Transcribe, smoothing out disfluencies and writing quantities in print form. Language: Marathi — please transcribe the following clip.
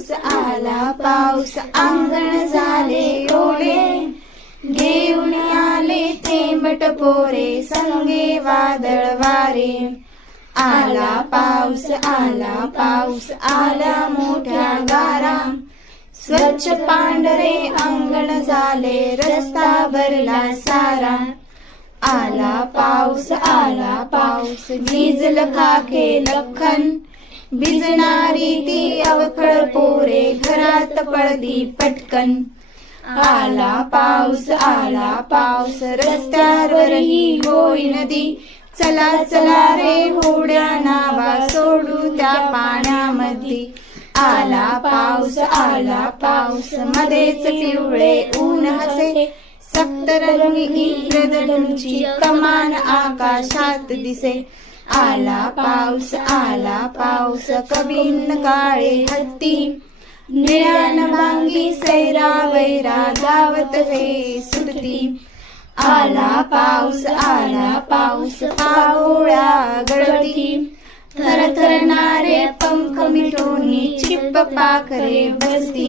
पाऊस अंगण झाले ओले, घेऊन आले थेंबट पोरे संगे वादळ वारे. आला पाऊस आला मोठ्या गारा, स्वच्छ पांढरे अंगण झाले रस्ता भरला सारा. आला पाऊस भिजल खाके लखन, भिजणारी ती अवखळ पोरे घरात पळती पटकन. आला पाऊस रस्त्यावरही होई नदी, चला चला रे होड्या नावा सोडू त्या पाण्यामध्ये. आला पाऊस मध्येच पिवळे ऊन हसे, सप्तरंगी इंद्रधनुची कमान आकाशात दिसे. आला पाऊस कवीन काळे हत्ती, निळ्यान भांगी सैरा वैरा गावत हे सुटती. आला पाऊस पागोळ्या गळती, थरथरणारे पंख मिटून चिप्प पाखरे बसती.